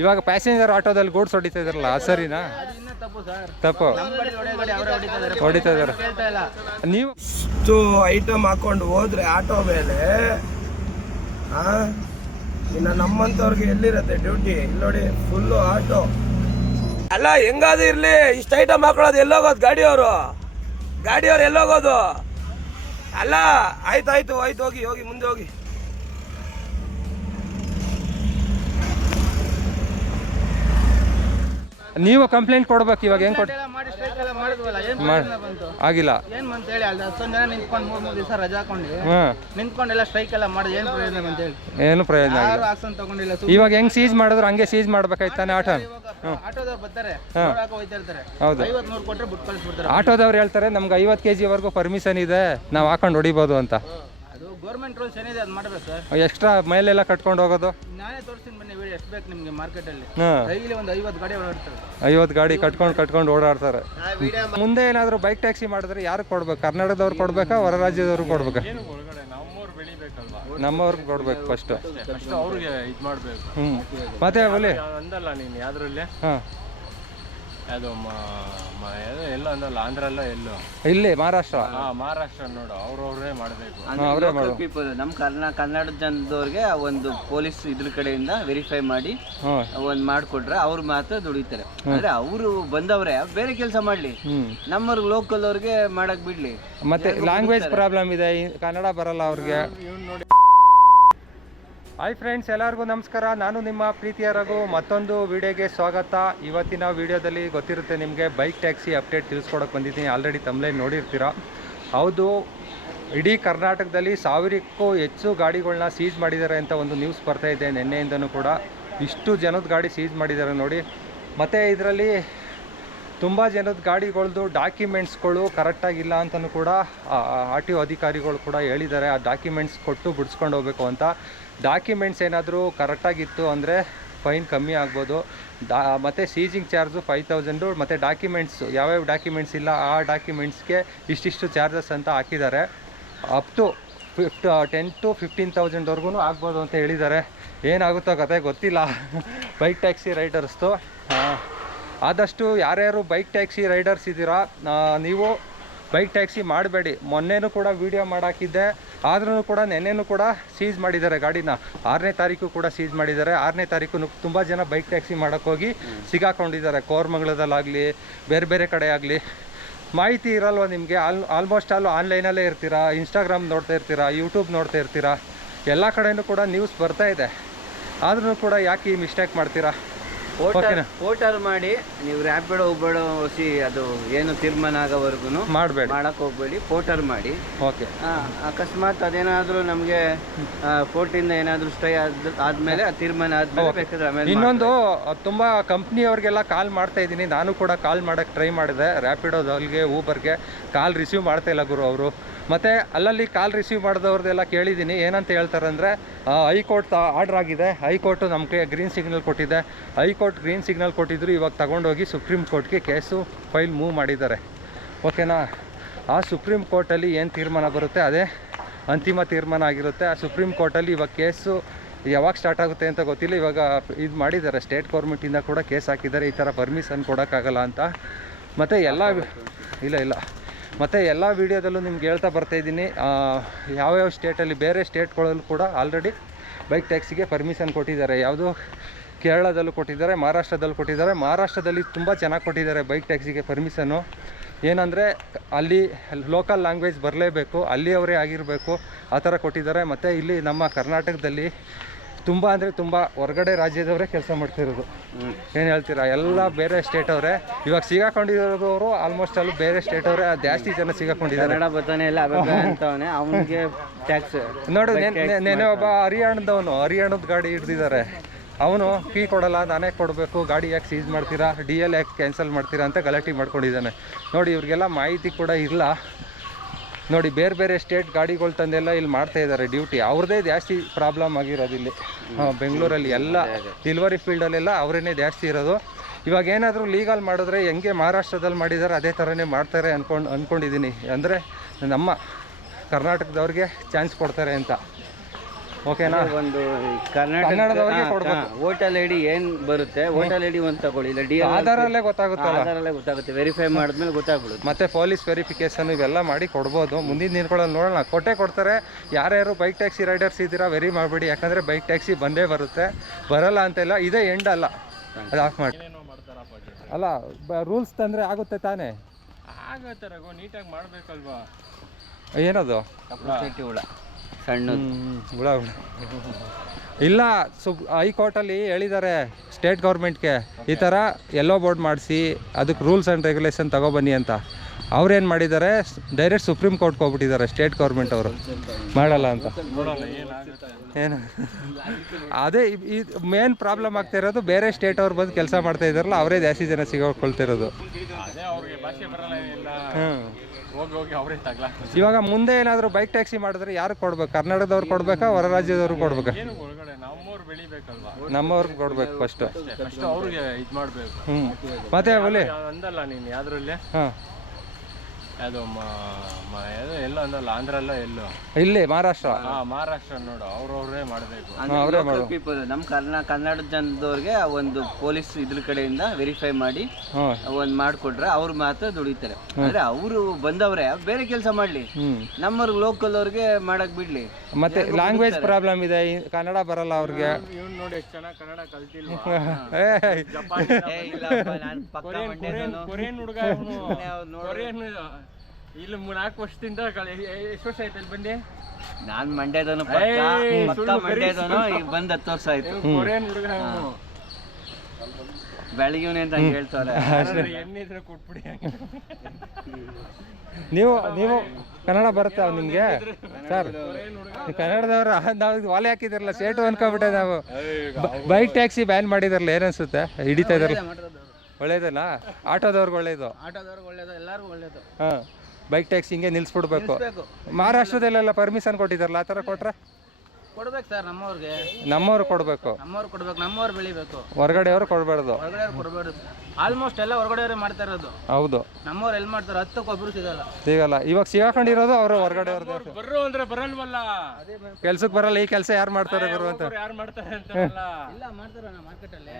ಇವಾಗ ಪ್ಯಾಸೆಂಜರ್ ಆಟೋದಲ್ಲಿ ಗೂಡ್ಸ್ ಹೊಡಿತಾ ಇದಾರಲ್ಲ ಸರಿನಾ? ತಪ್ಪು ಹೊಡಿತಾ ಇದಾರೆ. ನೀವು ಇಷ್ಟು ಐಟಮ್ ಹಾಕೊಂಡು ಹೋದ್ರೆ ಆಟೋ ಮೇಲೆ ಇನ್ನು ನಮ್ಮಂತವ್ರಿಗೆ ಎಲ್ಲಿರತ್ತೆ ಡ್ಯೂಟಿ? ಇಲ್ಲಿ ನೋಡಿ ಫುಲ್ಲು ಆಟೋ. ಅಲ್ಲ ಹೆಂಗಾದ್ರು ಇರ್ಲಿ, ಇಷ್ಟು ಐಟಮ್ ಹಾಕೊಳ್ಳೋದು ಎಲ್ಲೋಗೋದು ಗಾಡಿಯವರು ಎಲ್ಲೋಗೋದು? ಅಲ್ಲ ಆಯ್ತು ಹೋಗಿ ಮುಂದೆ ಹೋಗಿ. ನೀವು ಕಂಪ್ಲೇಂಟ್ ಕೊಡ್ಬೇಕು. ಇವಾಗ ಹೆಂಗ್ ಆಗಿಲ್ಲ ಏನು ಪ್ರಯೋಜನ ಆಗಿಲ್ಲ. ಇವಾಗ ಹೆಂಗ್ ಸೀಜ್ ಮಾಡಿದ್ರು ಹಂಗೆ ಸೀಜ್ ಮಾಡ್ಬೇಕಾಯ್ತಾನೆ ಆಟೋ. ಹೌದು, ಆಟೋದವ್ರು ಹೇಳ್ತಾರೆ ನಮ್ಗೆ 50 kg ವರೆಗೂ ಪರ್ಮಿಷನ್ ಇದೆ, ನಾವು ಹಾಕೊಂಡು ಹೊಡಿಬೋದು ಅಂತ. ಗೌರ್ಮೆಂಟ್ ರೂಲ್ಸ್ ಏನಿದೆ ಅದು ಮಾಡಬೇಕು ಸರ್. ಎಕ್ಸ್ಟ್ರಾ ಮೇಲೆಲ್ಲ ಕಟ್ಕೊಂಡು ಹೋಗೋದು. ನಾನೇ ತೋರಿಸ್ತೀನಿ ಬನ್ನಿ, ಎಷ್ಟು ಬೇಕು ನಿಮಗೆ ಮಾರ್ಕೆಟಲ್ಲಿ. ಡೈಲಿ ಒಂದು 50 ಗಾಡಿ ಓಡಾಡ್ತಾರೆ. 50 ಗಾಡಿ ಕಟ್ಕೊಂಡು ಓಡಾಡ್ತಾರೆ. ಮುಂದೆ ಏನಾದರೂ ಬೈಕ್ ಟ್ಯಾಕ್ಸಿ ಮಾಡಿದ್ರೆ ಯಾರು ಕೊಡ್ಬೇಕು? ಕರ್ನಾಟಕದವ್ರು ಕೊಡ್ಬೇಕಾ, ಹೊರ ರಾಜ್ಯದವ್ರು ಕೊಡ್ಬೇಕಾ? ನಮ್ಮವ್ರಿಗೆ ಕೊಡ್ಬೇಕು ಫಸ್ಟ್. ಅವ್ರಿಗೆ ಇದು ಮಾಡಬೇಕು. ಮತ್ತೆ ಒಲೆ ಅಂದಲ್ಲ ನೀನು ಯಾವ್ದ್ರಲ್ಲಿ? ಅದು ಎಲ್ಲ ಅಂದಲ್ಲ, ಆಂಧ್ರಲ್ಲ ಎಲ್ಲೋ ಇಲ್ಲಿ ಮಹಾರಾಷ್ಟ್ರ ನೋಡು, ಅವ್ರವ್ರೇ ಮಾಡಬೇಕು. ನಮ್ಮ ಕನ್ನಡ ಜನದವ್ರಿಗೆ ಒಂದು ಪೊಲೀಸ್ ಇದ್ರ ಕಡೆಯಿಂದ ವೆರಿಫೈ ಮಾಡಿ ಒಂದು ಮಾಡಿಕೊಟ್ರೆ ಅವ್ರು ಮಾತ್ರ ದುಡಿತಾರೆ. ಅಂದ್ರೆ ಅವರು ಬಂದವ್ರೆ ಬೇರೆ ಕೆಲಸ ಮಾಡ್ಲಿ, ನಮ್ಮವ್ರಿಗೆ ಲೋಕಲ್ ಅವ್ರಿಗೆ ಮಾಡಕ್ ಬಿಡ್ಲಿ. ಮತ್ತೆ ಲ್ಯಾಂಗ್ವೇಜ್ ಪ್ರಾಬ್ಲಮ್ ಇದೆ, ಕನ್ನಡ ಬರಲ್ಲ ಅವ್ರಿಗೆ. ಹಾಯ್ ಫ್ರೆಂಡ್ಸ್, ಎಲ್ಲರಿಗೂ ನಮಸ್ಕಾರ. ನಾನು ನಿಮ್ಮ ಪ್ರೀತಿಯ ರಘು. ಮತ್ತೊಂದು ವಿಡಿಯೋಗೆ ಸ್ವಾಗತ. ಇವತ್ತಿನ ವಿಡಿಯೋದಲ್ಲಿ ಗೊತ್ತಿರುತ್ತೆ ನಿಮಗೆ, ಬೈಕ್ ಟ್ಯಾಕ್ಸಿ ಅಪ್ಡೇಟ್ ತಿಳಿಸ್ಕೊಡೋಕೆ ಬಂದಿದ್ದೀನಿ. ಆಲ್ರೆಡಿ ತಮ್ಲೈನ್ ನೋಡಿರ್ತೀರ. ಹೌದು, ಇಡೀ ಕರ್ನಾಟಕದಲ್ಲಿ 1000ಕ್ಕೂ ಹೆಚ್ಚು ಗಾಡಿಗಳನ್ನ ಸೀಜ್ ಮಾಡಿದ್ದಾರೆ ಅಂತ ಒಂದು ನ್ಯೂಸ್ ಬರ್ತಾ ಇದೆ. ನಿನ್ನೆಯಿಂದನೂ ಕೂಡ ಇಷ್ಟು ಜನದ ಗಾಡಿ ಸೀಜ್ ಮಾಡಿದ್ದಾರೆ ನೋಡಿ. ಮತ್ತು ಇದರಲ್ಲಿ ತುಂಬ ಜನದ ಗಾಡಿಗಳದ್ದು ಡಾಕ್ಯುಮೆಂಟ್ಸ್ಗಳು ಕರೆಕ್ಟಾಗಿಲ್ಲ ಅಂತಲೂ ಕೂಡ RTO ಅಧಿಕಾರಿಗಳು ಕೂಡ ಹೇಳಿದ್ದಾರೆ. ಆ ಡಾಕ್ಯುಮೆಂಟ್ಸ್ ಕೊಟ್ಟು ಬಿಡಿಸ್ಕೊಂಡು ಹೋಗಬೇಕು ಅಂತ. ಡಾಕ್ಯುಮೆಂಟ್ಸ್ ಏನಾದರೂ ಕರೆಕ್ಟಾಗಿತ್ತು ಅಂದರೆ ಫೈನ್ ಕಮ್ಮಿ ಆಗ್ಬೋದು. ಮತ್ತು ಸೀಜಿಂಗ್ ಚಾರ್ಜು 5000. ಮತ್ತು ಡಾಕ್ಯುಮೆಂಟ್ಸ್ ಯಾವ್ಯಾವ ಡಾಕ್ಯುಮೆಂಟ್ಸ್ ಇಲ್ಲ ಆ ಡಾಕ್ಯುಮೆಂಟ್ಸ್ಗೆ ಇಷ್ಟಿಷ್ಟು ಚಾರ್ಜಸ್ ಅಂತ ಹಾಕಿದ್ದಾರೆ. ಅಪ್ ಟು 10,000 to 15,000ವರೆಗೂ ಆಗ್ಬೋದು ಅಂತ ಹೇಳಿದ್ದಾರೆ. ಏನಾಗುತ್ತೋ ಕತೆ ಗೊತ್ತಿಲ್ಲ ಬೈಕ್ ಟ್ಯಾಕ್ಸಿ ರೈಡರ್ಸ್ದು. ಆದಷ್ಟು ಯಾರ್ಯಾರು ಬೈಕ್ ಟ್ಯಾಕ್ಸಿ ರೈಡರ್ಸ್ ಇದ್ದೀರಾ, ನೀವು ಬೈಕ್ ಟ್ಯಾಕ್ಸಿ ಮಾಡಬೇಡಿ. ಮೊನ್ನೆನೂ ಕೂಡ ವೀಡಿಯೋ ಮಾಡಾಕಿದ್ದೆ, ಆದ್ರೂ ಕೂಡ ನೆನ್ನೆನೂ ಕೂಡ ಸೀಜ್ ಮಾಡಿದ್ದಾರೆ ಗಾಡಿನ. 6ನೇ ತಾರೀಕು ಕೂಡ ಸೀಜ್ ಮಾಡಿದ್ದಾರೆ. 6ನೇ ತಾರೀಕು ತುಂಬ ಜನ ಬೈಕ್ ಟ್ಯಾಕ್ಸಿ ಮಾಡೋಕ್ಕೋಗಿ ಸಿಗಾಕೊಂಡಿದ್ದಾರೆ. ಕೋರಮಂಗಲದಲ್ಲಾಗಲಿ ಬೇರೆ ಬೇರೆ ಕಡೆ ಆಗಲಿ. ಮಾಹಿತಿ ಇರಲ್ವ ನಿಮಗೆ? ಆಲ್ಮೋಸ್ಟ್ ಆನ್ಲೈನಲ್ಲೇ ಇರ್ತೀರಾ, ಇನ್ಸ್ಟಾಗ್ರಾಮ್ ನೋಡ್ತಾ ಇರ್ತೀರಾ, ಯೂಟ್ಯೂಬ್ ನೋಡ್ತಾ ಇರ್ತೀರಾ, ಎಲ್ಲ ಕಡೆಯೂ ಕೂಡ ನ್ಯೂಸ್ ಬರ್ತಾ ಇದೆ. ಆದ್ರೂ ಕೂಡ ಯಾಕೆ ಈ ಮಿಸ್ಟೇಕ್ ಮಾಡ್ತೀರಾ? ವೋಟರ್ ಮಾಡಿ ನೀವು ರ್ಯಾಪಿಡ್ ಹೋಗ್ಬೇಡ, ಅದು ಏನು ತೀರ್ಮಾನ ಆಗೋವರೆಗೂ ಮಾಡಕ್ ಹೋಗ್ಬೇಡಿ. ವೋಟರ್ ಮಾಡಿ. ಓಕೆ. ಅಕಸ್ಮಾತ್ ಅದೇನಾದ್ರೂ ನಮಗೆ ಕೋರ್ಟಿಂದ ಏನಾದ್ರೂ ಸ್ಟೇ ಆದ್ಮೇಲೆ ತೀರ್ಮಾನ ಆದ್ಮೇಲೆ ಬೇಕಾದ್ರೆ ಆಮೇಲೆ. ಇನ್ನೊಂದು, ತುಂಬಾ ಕಂಪ್ನಿಯವ್ರಿಗೆಲ್ಲ ಕಾಲ್ ಮಾಡ್ತಾ ಇದ್ದೀನಿ. ನಾನು ಕೂಡ ಕಾಲ್ ಮಾಡಕ್ಕೆ ಟ್ರೈ ಮಾಡಿದೆ. ರ್ಯಾಪಿಡೋದವ್ರಿಗೆ, ಊಬರ್ಗೆ ಕಾಲ್ ರಿಸೀವ್ ಮಾಡ್ತಾ ಇಲ್ಲ ಗುರು ಅವರು. ಮತ್ತು ಅಲ್ಲಲ್ಲಿ ಕಾಲ್ ರಿಸೀವ್ ಮಾಡಿದವ್ರದ್ದೆಲ್ಲ ಕೇಳಿದ್ದೀನಿ. ಏನಂತ ಹೇಳ್ತಾರೆ ಅಂದರೆ, ಹೈಕೋರ್ಟ್ ಆರ್ಡ್ರ್ ಆಗಿದೆ, ಹೈಕೋರ್ಟು ನಮಗೆ ಗ್ರೀನ್ ಸಿಗ್ನಲ್ ಕೊಟ್ಟಿದೆ. ಹೈಕೋರ್ಟ್ ಗ್ರೀನ್ ಸಿಗ್ನಲ್ ಕೊಟ್ಟಿದ್ರು, ಇವಾಗ ತಗೊಂಡೋಗಿ ಸುಪ್ರೀಂ ಕೋರ್ಟ್ಗೆ ಕೇಸು ಫೈಲ್ ಮೂವ್ ಮಾಡಿದ್ದಾರೆ. ಓಕೆನಾ? ಆ ಸುಪ್ರೀಂ ಕೋರ್ಟಲ್ಲಿ ಏನು ತೀರ್ಮಾನ ಬರುತ್ತೆ ಅದೇ ಅಂತಿಮ ತೀರ್ಮಾನ ಆಗಿರುತ್ತೆ. ಆ ಸುಪ್ರೀಂ ಕೋರ್ಟಲ್ಲಿ ಇವಾಗ ಕೇಸು ಯಾವಾಗ ಸ್ಟಾರ್ಟ್ ಆಗುತ್ತೆ ಅಂತ ಗೊತ್ತಿಲ್ಲ. ಇವಾಗ ಇದು ಮಾಡಿದ್ದಾರೆ, ಸ್ಟೇಟ್ ಗೌರ್ಮೆಂಟಿಂದ ಕೂಡ ಕೇಸ್ ಹಾಕಿದ್ದಾರೆ, ಈ ಥರ ಪರ್ಮಿಷನ್ ಕೊಡೋಕ್ಕಾಗಲ್ಲ ಅಂತ. ಮತ್ತು ಇಲ್ಲ ಮತ್ತು ಎಲ್ಲ ವೀಡಿಯೋದಲ್ಲೂ ನಿಮ್ಗೆ ಹೇಳ್ತಾ ಬರ್ತಾಯಿದ್ದೀನಿ, ಯಾವ್ಯಾವ ಸ್ಟೇಟಲ್ಲಿ, ಬೇರೆ ಸ್ಟೇಟ್ಗಳಲ್ಲೂ ಕೂಡ ಆಲ್ರೆಡಿ ಬೈಕ್ ಟ್ಯಾಕ್ಸಿಗೆ ಪರ್ಮಿಷನ್ ಕೊಟ್ಟಿದ್ದಾರೆ. ಯಾವುದು ಕೇರಳದಲ್ಲೂ ಕೊಟ್ಟಿದ್ದಾರೆ, ಮಹಾರಾಷ್ಟ್ರದಲ್ಲೂ ಕೊಟ್ಟಿದ್ದಾರೆ. ಮಹಾರಾಷ್ಟ್ರದಲ್ಲಿ ತುಂಬ ಚೆನ್ನಾಗಿ ಕೊಟ್ಟಿದ್ದಾರೆ ಬೈಕ್ ಟ್ಯಾಕ್ಸಿಗೆ ಪರ್ಮಿಷನ್ನು. ಏನಂದರೆ ಅಲ್ಲಿ ಲೋಕಲ್ ಲ್ಯಾಂಗ್ವೇಜ್ ಬರಲೇಬೇಕು, ಅಲ್ಲಿಯವರೇ ಆಗಿರಬೇಕು, ಆ ಥರ ಕೊಟ್ಟಿದ್ದಾರೆ. ಮತ್ತು ಇಲ್ಲಿ ನಮ್ಮ ಕರ್ನಾಟಕದಲ್ಲಿ ತುಂಬ ಅಂದರೆ ತುಂಬ ಹೊರಗಡೆ ರಾಜ್ಯದವರೇ ಕೆಲಸ ಮಾಡ್ತಿರೋದು. ಏನು ಹೇಳ್ತೀರಾ? ಎಲ್ಲ ಬೇರೆ ಸ್ಟೇಟ್ ಅವರೇ ಇವಾಗ ಸಿಗಾಕೊಂಡಿರೋರು. ಆಲ್ಮೋಸ್ಟ್ ಅಲ್ಲಿ ಬೇರೆ ಸ್ಟೇಟ್ ಅವರೇ ಜಾಸ್ತಿ ಜನ ಸಿಗಾಕೊಂಡಿದ್ದಾರೆ. ನೋಡಿ, ನೆನೆ ಒಬ್ಬ ಹರಿಯಾಣದ ಗಾಡಿ ಹಿಡ್ದಿದ್ದಾರೆ. ಅವನು ಕೀ ಕೊಡಲ್ಲ, ನಾನೇ ಕೊಡಬೇಕು, ಗಾಡಿ ಯಾಕೆ ಸೀಸ್ ಮಾಡ್ತೀರಾ, DL ಯಾಕೆ ಕ್ಯಾನ್ಸಲ್ ಮಾಡ್ತೀರಾ ಅಂತ ಗಲಾಟೆ ಮಾಡ್ಕೊಂಡಿದ್ದಾನೆ. ನೋಡಿ, ಇವ್ರಿಗೆಲ್ಲ ಮಾಹಿತಿ ಕೂಡ ಇಲ್ಲ. ನೋಡಿ, ಬೇರೆ ಬೇರೆ ಸ್ಟೇಟ್ ಗಾಡಿಗಳು ತಂದೆಲ್ಲ ಇಲ್ಲಿ ಮಾಡ್ತಾ ಇದ್ದಾರೆ ಡ್ಯೂಟಿ. ಅವ್ರದ್ದೇ ಜಾಸ್ತಿ ಪ್ರಾಬ್ಲಮ್ ಆಗಿರೋದು ಇಲ್ಲಿ ಬೆಂಗಳೂರಲ್ಲಿ. ಎಲ್ಲ ಡೆಲಿವರಿ ಫೀಲ್ಡಲ್ಲೆಲ್ಲ ಅವರೇನೇ ಜಾಸ್ತಿ ಇರೋದು. ಇವಾಗ ಏನಾದರೂ ಲೀಗಲ್ ಮಾಡಿದ್ರೆ ಹೆಂಗೆ ಮಹಾರಾಷ್ಟ್ರದಲ್ಲಿ ಮಾಡಿದ್ದಾರೆ ಅದೇ ಥರನೇ ಮಾಡ್ತಾರೆ ಅಂದ್ಕೊಂಡಿದ್ದೀನಿ. ಅಂದರೆ ನಮ್ಮ ಕರ್ನಾಟಕದವ್ರಿಗೆ ಚಾನ್ಸ್ ಕೊಡ್ತಾರೆ ಅಂತ. ಓಕೆನಾ? ಒಂದು ಕನ್ನಡದವ್ರಿಗೆ ಕೊಡ್ಬೇಕು. ವೋಟರ್ ಐಡಿ ಏನ್ ಬರುತ್ತೆ, ವೋಟರ್ ಐಡಿ ಒಂದು ತಗೊಳ್ಳಿ, ಇಲ್ಲ ಡಿ ಆಧಾರಲ್ಲೇ ಗೊತ್ತಾಗುತ್ತಲ್ಲ, ಆಧಾರಲ್ಲೇ ಗೊತ್ತಾಗುತ್ತೆ, ವೆರಿಫೈ ಮಾಡಿದ್ಮೇಲೆ ಗೊತ್ತಾಗ್ಬಿಡುತ್ತೆ. ಮತ್ತೆ ಪೊಲೀಸ್ ವೆರಿಫಿಕೇಶನ್ ಇವೆಲ್ಲ ಮಾಡಿ ಕೊಡ್ಬೋದು. ಮುಂದಿನ ದಿನಗಳಲ್ಲಿ ನೋಡೋಣ, ಕೊಡ್ತಾರೆ. ಯಾರ್ಯಾರು ಬೈಕ್ ಟ್ಯಾಕ್ಸಿ ರೈಡರ್ಸ್ ಇದ್ದೀರಾ ವೆರಿ ಮಾಡಬೇಡಿ, ಯಾಕಂದರೆ ಬೈಕ್ ಟ್ಯಾಕ್ಸಿ ಬಂದೇ ಬರುತ್ತೆ, ಬರಲ್ಲ ಅಂತೆಲ್ಲ ಇದೇ ಎಂಡ್ ಅಲ್ಲ, ಅದು ಆಫ್ ಮಾಡಿ. ಅಲ್ಲ ರೂಲ್ಸ್ ತಂದರೆ ಆಗುತ್ತೆ ತಾನೇ? ಆಗತ್ತೆ ರಘು, ನೀಟಾಗಿ ಮಾಡ್ಬೇಕಲ್ವಾ? ಏನದು ಹುಳ ಸಣ್ಣ ಹುಳ ಇಲ್ಲ, ಹೈಕೋರ್ಟಲ್ಲಿ ಹೇಳಿದ್ದಾರೆ ಸ್ಟೇಟ್ ಗೌರ್ಮೆಂಟ್ಗೆ ಈ ಥರ ಎಲ್ಲೋ ಬೋರ್ಡ್ ಮಾಡಿಸಿ ಅದಕ್ಕೆ ರೂಲ್ಸ್ ಆ್ಯಂಡ್ ರೆಗ್ಯುಲೇಷನ್ ತಗೊಬನ್ನಿ ಅಂತ. ಅವ್ರೇನು ಮಾಡಿದ್ದಾರೆ, ಡೈರೆಕ್ಟ್ ಸುಪ್ರೀಂ ಕೋರ್ಟ್ಗೆ ಹೋಗ್ಬಿಟ್ಟಿದ್ದಾರೆ ಸ್ಟೇಟ್ ಗೌರ್ಮೆಂಟ್ ಅವರು, ಮಾಡಲ್ಲ ಅಂತ. ಏನು ಅದೇ ಈ ಮೇನ್ ಪ್ರಾಬ್ಲಮ್ ಆಗ್ತಾ ಇರೋದು, ಬೇರೆ ಸ್ಟೇಟ್ ಅವ್ರು ಬಂದು ಕೆಲಸ ಮಾಡ್ತಾ ಇದ್ದಾರಲ್ಲ, ಅವರೇ ಜಾಸ್ತಿ ಜನ ಸಿಗೋಕೊಳ್ತಿರೋದು. ಇವಾಗ ಮುಂದೆ ಏನಾದರೂ ಬೈಕ್ ಟ್ಯಾಕ್ಸಿ ಮಾಡಿದ್ರೆ ಯಾರು ಕೊಡ್ಬೇಕು? ಕರ್ನಾಟಕದವ್ರು ಕೊಡ್ಬೇಕಾ, ಹೊರ ರಾಜ್ಯದವ್ರು ಕೊಡ್ಬೇಕಾ? ನಮ್ಮವ್ರಿಗೆ ಕೊಡ್ಬೇಕು ಫಸ್ಟ್, ಅವ್ರಿಗೆ ಇದು ಮಾಡಬೇಕು. ಮತ್ತೆ ಒಲೆ ಅಂದಲ್ಲ ನೀನು ಯಾವ್ದ್ರಲ್ಲಿ? ಹಾಂ, ಅದು ಎಲ್ಲೋ ಅಂದಲ್ಲ, ಆಂಧ್ರಲ್ಲೋ ಎಲ್ಲೋ, ಇಲ್ಲಿ ಮಹಾರಾಷ್ಟ್ರ. ಮಹಾರಾಷ್ಟ್ರ ನೋಡು, ಅವ್ರವ್ರೇ ಮಾಡಬೇಕು. ಪೀಪಲ್ ನಮ್ಮ ಕನ್ನಡ ಜನದವ್ರಿಗೆ ಒಂದು ಪೊಲೀಸ್ ಇದ್ರ ಕಡೆಯಿಂದ ವೆರಿಫೈ ಮಾಡಿ ಒಂದ್ ಮಾಡ್ಕೊಟ್ರೆ ಅವ್ರು ಮಾತ್ರ ದುಡಿತಾರೆ. ಅಂದ್ರೆ ಅವರು ಬಂದವ್ರೆ, ಬೇರೆ ಕೆಲಸ ಮಾಡ್ಲಿ, ನಮ್ಮವ್ರಿಗೆ ಲೋಕಲ್ ಅವ್ರಿಗೆ ಮಾಡಕ್ ಬಿಡ್ಲಿ. ಮತ್ತೆ ಲ್ಯಾಂಗ್ವೇಜ್ ಪ್ರಾಬ್ಲಮ್ ಇದೆ, ಕನ್ನಡ ಬರಲ್ಲ ಅವ್ರಿಗೆ. ಇವ್ನು ನೋಡಿ ಎಷ್ಟು ಚೆನ್ನಾಗಿ ಕನ್ನಡ ಕಲ್ತಿಲ್ವಾ? ಕೊರಿಯನ್ ಹುಡುಗ, ಕೊರಿಯನ್. ಇಲ್ಲಿ 4 ವರ್ಷದಿಂದ ಎಷ್ಟು ವರ್ಷ ಆಯ್ತು ಅಲ್ಲಿ ಬಂದೆ? ನಾನ್ ಮಂಡ್ಯದವನು, ಮಂಡ್ಯದವನು, ಈಗ ಬಂದ್ 10 ವರ್ಷ ಆಯ್ತು. ಕೊರಿಯನ್ ಹುಡುಗ ಬೆಳಗಿವ್ನೆ ಅಂತ ಹೇಳ್ತಾರೆ. ಎಣ್ಣಿದ್ರೆ ಕೊಟ್ಬಿಡಿ. ನೀವು ಕನ್ನಡ ಬರುತ್ತೆ ನಿಮಗೆ ಸರ್? ಕನ್ನಡದವ್ರ ನಾವು ವಾಲೆ ಹಾಕಿದಾರಲ್ಲ, ಸೇಟು ಅನ್ಕೊಬಿಟ್ಟೆ ನಾವು. ಬೈಕ್ ಟ್ಯಾಕ್ಸಿ ಬ್ಯಾನ್ ಮಾಡಿದಾರಲ್ಲ, ಏನನ್ಸುತ್ತೆ? ಹಿಡಿತಾ ಇದಾರಲ್ಲ, ಒಳ್ಳೇದಲ್ಲ? ಆಟೋದವ್ರಿಗೆ ಒಳ್ಳೇದು, ಎಲ್ಲರಿಗೂ ಒಳ್ಳೇದು. ಹಾಂ, ಬೈಕ್ ಟ್ಯಾಕ್ಸಿ ಹಿಂಗೆ ನಿಲ್ಸ್ಬಿಡ್ಬೇಕು. ಮಹಾರಾಷ್ಟ್ರದಲ್ಲೆಲ್ಲ ಪರ್ಮಿಷನ್ ಕೊಟ್ಟಿದ್ದಾರಲ್ಲ, ಆ ಥರ ಕೊಟ್ರೆ ಕೊಡ್ಬೇಕು ಸರ್. ನಮ್ಮವ್ರು ಕೊಡಬೇಕು, ನಮ್ಮವ್ರು ಬೆಳಿಬೇಕು, ಹೊರಗಡೆಯವರು ಕೊಡಬಾರ್ದು. ಕೊಡಬಾರ್ದು. ಆಲ್ಮೋಸ್ಟ್ ಎಲ್ಲ ಹೊರಗಡೆಯವ್ರೆ ಮಾಡ್ತಾ ಇರೋದು. ಹೌದು, ನಮ್ಮವ್ರು ಎಲ್ಲಿ ಮಾಡ್ತಾರೆ? 10ಕ್ಕೆ ಒಬ್ರು ಸಿಗಲ್ಲ. ಇವಾಗ ಸಿಗಾಕೊಂಡಿರೋದು ಅವರು ಹೊರಗಡೆಯವ್ರದ್ದು. ಬರ್ರು ಅಂದ್ರೆ ಬರಲ್ವಲ್ಲ, ಕೆಲ್ಸಕ್ಕೆ ಬರಲ್ಲ. ಈ ಕೆಲಸ ಯಾರು ಮಾಡ್ತಾರೆ ಬರುವಂತ? ಯಾರು ಮಾಡ್ತಾರೆ ಅಂತ ಇಲ್ಲ ಮಾಡ್ತಾರೆ ಮಾರ್ಕೆಟ್ ಅಲ್ಲಿ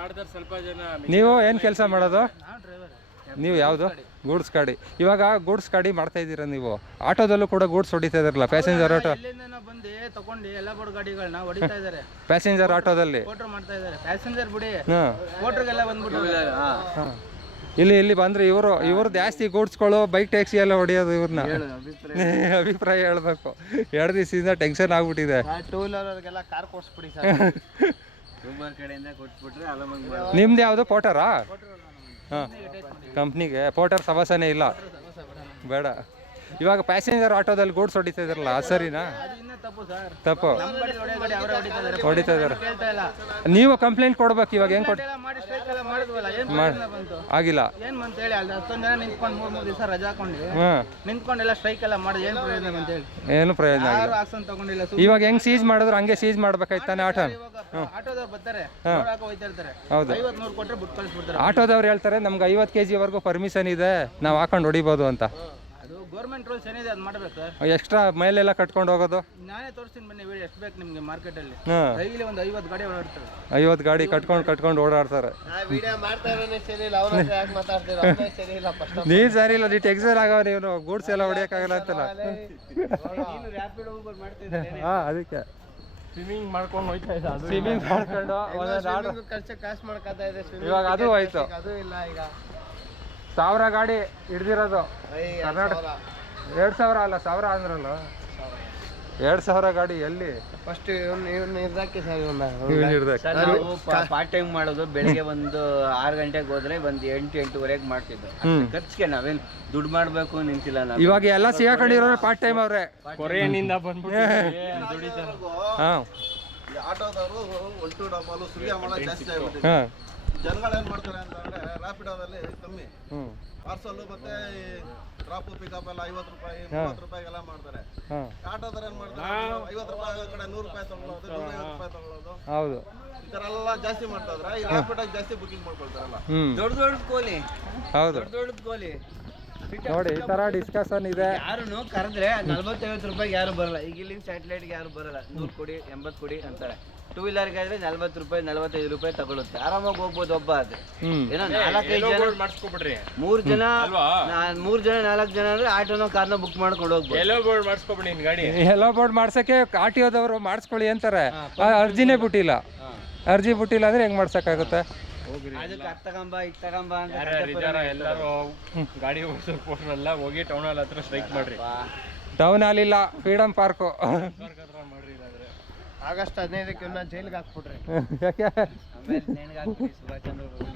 ಮಾಡ್ತಾರೆ ಸ್ವಲ್ಪ ಜನ. ನೀವು ಏನು ಕೆಲಸ ಮಾಡೋದು? ನೀವು ಯಾವುದು? ಗೂಡ್ಸ್ ಗಾಡಿ. ಇವಾಗ ಗೂಡ್ಸ್ ಗಾಡಿ ಮಾಡ್ತಾ ಇದ್ದೀರಾ ನೀವು? ಆಟೋದಲ್ಲೂ ಕೂಡ ಗೂಡ್ಸ್ ಹೊಡಿತಾ ಇದಾರಲ್ಲ, ಪ್ಯಾಸೆಂಜರ್ ಆಟೋ. ಬಂದು ತಗೊಂಡು ಎಲ್ಲ ಬೋರ್ಡ್ ಗಾಡಿಗಳನ್ನ ಹೊಡಿತಾ ಇದಾರೆ. ಪ್ಯಾಸೆಂಜರ್ ಆಟೋದಲ್ಲಿ ಫೋಟೋ ಮಾಡ್ತಾ ಇದಾರೆ. ಪ್ಯಾಸೆಂಜರ್ ಬಿಡಿ, ಫೋಟೋಗೆಲ್ಲ ಬಂದ್ಬಿಟ್ಟು ಇಲ್ಲಿ ಬಂದ್ರೆ ಇವರು ಜಾಸ್ತಿ ಗೂಡ್ಸ್ಗಳು ಬೈಕ್ ಟ್ಯಾಕ್ಸಿ ಎಲ್ಲ ಹೊಡಿಯೋದು. ಇವ್ರನ್ನ ಅಭಿಪ್ರಾಯ ಹೇಳ್ಬೇಕು. 2 ದಿವಸದಿಂದ ಟೆನ್ಷನ್ ಆಗ್ಬಿಟ್ಟಿದೆ. ಟೂ ವೀಲರ್ಗೆಲ್ಲ ಕಾರ್ ಕೊಡ್ಸ್ಬಿಡಿ ಸರ್. ಕಡೆಯಿಂದ ಕೊಟ್ಬಿಟ್ರೆ ನಿಮ್ದು ಯಾವುದು? ಪೋಟರಾ? ಹಾಂ, ಕಂಪ್ನಿಗೆ ಪೋಟರ್ ಸವಾಸನೇ ಇಲ್ಲ, ಬೇಡ. ಇವಾಗ ಪ್ಯಾಸೆಂಜರ್ ಆಟೋದಲ್ಲಿ ಗೂಡ್ಸ್ ಹೊಡಿತಾ ಇದಾರಲ್ಲ, ಸರಿನಾ? ತಪ್ಪು ಹೊಡಿತಾ ಇದಾರೆ. ನೀವು ಕಂಪ್ಲೇಂಟ್ ಕೊಡ್ಬೇಕು. ಇವಾಗ ಹೆಂಗ್ ಆಗಿಲ್ಲ? ಏನು ಪ್ರಯೋಜನ ಆಗಿಲ್ಲ. ಇವಾಗ ಹೆಂಗ್ ಸೀಜ್ ಮಾಡಿದ್ರು ಹಂಗೆ ಸೀಜ್ ಮಾಡ್ಬೇಕಾಯ್ತಾನೆ ಆಟೋ. ಹೌದು, ಆಟೋದವ್ರು ಹೇಳ್ತಾರೆ ನಮ್ಗೆ 50 kg ಪರ್ಮಿಷನ್ ಇದೆ, ನಾವು ಹಾಕೊಂಡು ಹೊಡಿಬೋದು ಅಂತ. ಗೌರ್ಮೆಂಟ್ ರೂಲ್ಸ್ ಏನಿದೆ ಅದು ಮಾಡಬೇಕು ಸರ್. ಎಕ್ಸ್ಟ್ರಾ ಮೇಲೆಲ್ಲ ಕಟ್ಕೊಂಡು ಹೋಗೋದು ನಾನೇ ತೋರಿಸ್ತೀನಿ ಬನ್ನಿ, ಎಷ್ಟು ಬೇಕು ನಿಮಗೆ ಮಾರ್ಕೆಟ್ ಅಲ್ಲಿ. ಡೈಲಿ ಒಂದು 50 ಗಾಡಿ ಓಡಾಡ್ತಾರೆ. 50 ಗಾಡಿ ಕಟ್ಕೊಂಡು ಓಡಾಡ್ತಾರೆ. ನೀವ್ ಸರಿ ಇಲ್ಲ, ನೀ ಟೆಕ್ಸರ್ ಆಗವ, ನೀವು ಗೂಡ್ಸ್ ಎಲ್ಲ ಹೊಡಿಯಕ್ಕಾಗಲ್ಲ ಅಂತಲ್ಲ. ಅದಕ್ಕೆ ಸ್ವಿಮ್ಮಿಂಗ್ ಮಾಡ್ಕೊಂಡು ಹೋಯ್ತಾ ಇದ್ದ. ಸ್ವಿಮ್ಮಿಂಗ್ ಮಾಡ್ಕೊಂಡು ಕಾಸು ಮಾಡ್ಕೊತಾ ಇದೆ. ಇವಾಗ ಅದು ಆಯ್ತು. ಅದು ಇಲ್ಲ. ಈಗ 1000 ಗಾಡಿ ಹಿಡ್ದಿರೋದು ಕರ್ನಾಟಕ. 2000 ಅಲ್ಲ, 1000 ಅಂದ್ರಲ್ಲ. 2000 ಗಾಡಿ ಎಲ್ಲಿ? ಫಸ್ಟ್ ಪಾರ್ಟ್ ಟೈಮ್ ಮಾಡೋದು. ಬೆಳಿಗ್ಗೆ ಒಂದು 6 ಗಂಟೆಗೆ ಹೋದ್ರೆ ಒಂದು 8-8:30 ಮಾಡ್ತಿದ್ದು. ಖರ್ಚಿಗೆ ನಾವೇನು ದುಡ್ಡು ಮಾಡ್ಬೇಕು ನಿಂತಿಲ್ಲ ನಾವು. ಇವಾಗ ಎಲ್ಲ ಸಿಗಾಕೊಂಡಿರೋ ಪಾರ್ಟ್ ಟೈಮ್ ಅವ್ರೆ. ಕೊರಿಯನ್ನಿಂದ ಬಂದ್ಬಿಟ್ಟು ಆಟೋದವರು ಒಟ್ಟು ಡಬ್ಬಲು ಸುರಿಯ ಮಾಡೋ ಜಾಸ್ತಿ ಆಗ್ಬಿಟ್ಟಿದೆ. ಜನಗಳು ಏನ್ ಮಾಡ್ತಾರೆ ಅಂತಂದ್ರೆ ರ್ಯಾಪಿಡೋದಲ್ಲಿ ಕಮ್ಮಿ ಪಾರ್ಸಲ್ ಮತ್ತೆ ಡ್ರಾಪ್ ಪಿಕಪ್ ಎಲ್ಲ 50 ರೂಪಾಯಿ 30 ರೂಪಾಯಿಗೆಲ್ಲ ಮಾಡ್ತಾರೆ. ಆಟೋದವ್ರು ಏನ್ ಮಾಡ್ತಾರೆ 50 ರೂಪಾಯಿ ಕಡೆ 100 ರೂಪಾಯಿ ತಗೊಳ್ಳೋದು, 150 ರೂಪಾಯಿ ತಗೊಳ್ಳೋದು. ಹೌದು, ಈ ತರ ಎಲ್ಲ ಜಾಸ್ತಿ ಮಾಡ್ತಾ ಇದ್ರೆ ಈ ರ್ಯಾಪಿಡ್ ಜಾಸ್ತಿ ಬುಕಿಂಗ್ ಮಾಡ್ಕೊಳ್ತಾರಲ್ಲ. ದೊಡ್ಡ ಕೋಲಿ. ಹೌದು, ದೊಡ್ಡ ಕೋಲಿ ನೋಡಿ ಈ ಥರ ಡಿಸ್ಕಷನ್ ಇದೆ. ಯಾರು ಕರೆದ್ರೆ 40-50 ರೂಪಾಯಿಗೆ ಯಾರು ಬರಲ್ಲ. ಈಗ ಇಲ್ಲಿಂದ ಸ್ಯಾಟಲೈಟ್ಗೆ ಯಾರು ಬರಲ್ಲ. 100 ಕೊಡಿ 80 ಕೊಡಿ ಅಂತಾರೆ. ಟೂ ವೀಲರ್ಗೆ ಆದ್ರೆ 40 ರೂಪಾಯಿ 45 ರೂಪಾಯಿ ತಗೊಳುತ್ತೆ. ಆರಾಮಾಗಿ ಹೋಗ್ಬೋದು ಒಬ್ಬ ಆದ್ರೆ. ಏನೋ 4-5 ಜನ ಮಾಡಿಸ್ಕೊಬಿಡ್ರಿ. 3 ಜನ 4 ಜನ ಅಂದ್ರೆ ಆಟೋನೋ ಕಾರ್ನ ಬುಕ್ ಮಾಡ್ಕೊಂಡು ಹೋಗ್ಬೋದು. ಎಲ್ಲೋ ಬೋರ್ಡ್ ಮಾಡಿಸ್ಕೊಬಿಡಿ ನಿನ್ ಗಾಡಿ. ಎಲ್ಲೋ ಬೋರ್ಡ್ ಮಾಡ್ಸಕ್ಕೆ ಆರ್ಟಿಒದವರು ಮಾಡಿಸ್ಕೊಳ್ಳಿ ಅಂತಾರೆ. ಅರ್ಜಿನೇ ಬಿಟ್ಟಿಲ್ಲ. ಅರ್ಜಿ ಬಿಟ್ಟಿಲ್ಲ ಅಂದ್ರೆ ಹೆಂಗ್ ಮಾಡ್ಸಕ್ಕಾಗುತ್ತೆ? ಅದಕ್ಕೆ ಅದ್ ತಗೊಂಬ ಇದ್ ತಗೊಂಬ ಅಂತ ಎಲ್ಲರೂ ಗಾಡಿ ಓಡಿಸೋ ಪೋಸ್ಟ್ನೆಲ್ಲ ಹೋಗಿ ಟೌನ್ ಹಾಲ್ ಹತ್ರ ಸ್ಟ್ರೈಕ್ ಮಾಡ್ರಿ. ಟೌನ್ ಹಾಲ್ ಇಲ್ಲ, ಫ್ರೀಡಮ್ ಪಾರ್ಕು. ಮಾಡ್ರಿ ಇಲ್ಲಾಂದ್ರೆ ಆಗಸ್ಟ್ 15ಕ್ಕೆ ಜೈಲಿಗೆ ಹಾಕ್ಬಿಟ್ರಿ. ಆಮೇಲೆ ನೆನಗಾಗ್ಬಿಡಿ ಸುಭಾಷ್ ಚಂದ್ರ ಬೋಸ್.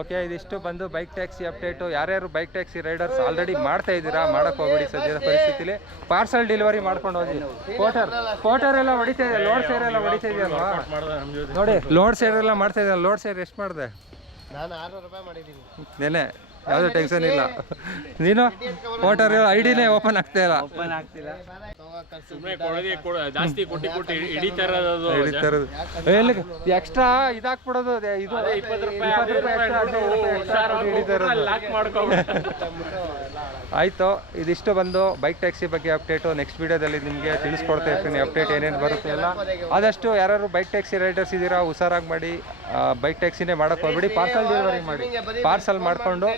ಓಕೆ, ಇದಿಷ್ಟು ಬಂದು ಬೈಕ್ ಟ್ಯಾಕ್ಸಿ ಅಪ್ಡೇಟು. ಯಾರ್ಯಾರು ಬೈಕ್ ಟ್ಯಾಕ್ಸಿ ರೈಡರ್ಸ್ ಆಲ್ರೆಡಿ ಮಾಡ್ತಾ ಇದ್ದೀರಾ, ಮಾಡಕ್ಕೆ ಹೋಗ್ಬೇಡಿ ಸದ್ಯದ ಪರಿಸ್ಥಿತಿಲಿ. ಪಾರ್ಸಲ್ ಡೆಲಿವರಿ ಮಾಡ್ಕೊಂಡು ಹೋಗಿ. ಫೋಟರ್ ಎಲ್ಲ ಹೊಡಿತಾ ಇದೆ, ಲೋಡ್ ಸೇರ್ ಎಲ್ಲ ಹೊಡಿತಾ ಇದೆಯಲ್ವಾ ನೋಡಿ. ಲೋಡ್ ಸೇರ್ ಎಲ್ಲ ಮಾಡ್ತಾ ಇದೆಯಲ್ಲ. ಲೋಡ್ ಸೇರ್ ಎಷ್ಟು ಮಾಡಿದೆ? ನಾನು 600 ರೂಪಾಯಿ ಮಾಡಿದ್ದೀನಿ. ನೆನೆ ಯಾವುದೂ ಟೆನ್ಷನ್ ಇಲ್ಲ. ನೀನು ಫೋಟರ್ ಐಡಿನೇ ಓಪನ್ ಆಗ್ತಾ ಇಲ್ಲ. ಓಪನ್ ಆಗ್ತಿಲ್ಲ. ಸುಮ್ಮನೆ ಜಾಸ್ತಿ ಕೊಟ್ಟು ಹಿಡಿತಾ ಇರೋದು. ಎಲ್ಲಿ ಎಕ್ಸ್ಟ್ರಾ ಇದಾಕ್ಬಿಡೋದು. ಇದು 20 ರೂಪಾಯಿ ಲಾಕ್ ಮಾಡ್ಕೊಬಿಟ್ಟು. ಆಯಿತು, ಇದಿಷ್ಟು ಬಂದು ಬೈಕ್ ಟ್ಯಾಕ್ಸಿ ಬಗ್ಗೆ ಅಪ್ಡೇಟು. ನೆಕ್ಸ್ಟ್ ವೀಡಿಯೋದಲ್ಲಿ ನಿಮಗೆ ತಿಳಿಸ್ಕೊಡ್ತಾ ಇರ್ತೀನಿ ಅಪ್ಡೇಟ್ ಏನೇನು ಬರುತ್ತೆ ಎಲ್ಲ. ಆದಷ್ಟು ಯಾರು ಬೈಕ್ ಟ್ಯಾಕ್ಸಿ ರೈಡರ್ಸ್ ಇದ್ದೀರಾ ಹುಷಾರಾಗಿ ಮಾಡಿ. ಬೈಕ್ ಟ್ಯಾಕ್ಸಿನೇ ಮಾಡೋಕ್ಕೆ ಹೋಗ್ಬಿಡಿ, ಪಾರ್ಸಲ್ ಡೆಲಿವರಿ ಮಾಡಿ. ಪಾರ್ಸಲ್ ಮಾಡಿಕೊಂಡು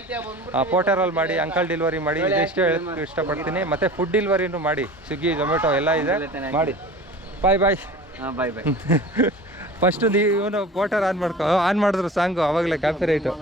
ಪೋರ್ಟರಲ್ಲಿ ಮಾಡಿ, ಅಂಕಲ್ ಡೆಲಿವರಿ ಮಾಡಿ. ಇದಿಷ್ಟು ಹೇಳಕ್ಕೆ ಇಷ್ಟಪಡ್ತೀನಿ. ಮತ್ತು ಫುಡ್ ಡೆಲಿವರಿನೂ ಮಾಡಿ, ಸ್ವಿಗ್ಗಿ ಝೊಮ್ಯಾಟೊ ಎಲ್ಲ ಇದೆ, ಮಾಡಿ. ಬಾಯ್ ಬಾಯ್. ಬಾಯ್ ಬಾಯ್. ಫಸ್ಟು ಇವನು ಪೋರ್ಟರ್ ಆನ್ ಮಾಡಿದ್ರು ಸಾಂಗು, ಆವಾಗಲೇ ಕಾಪಿರೈಟು.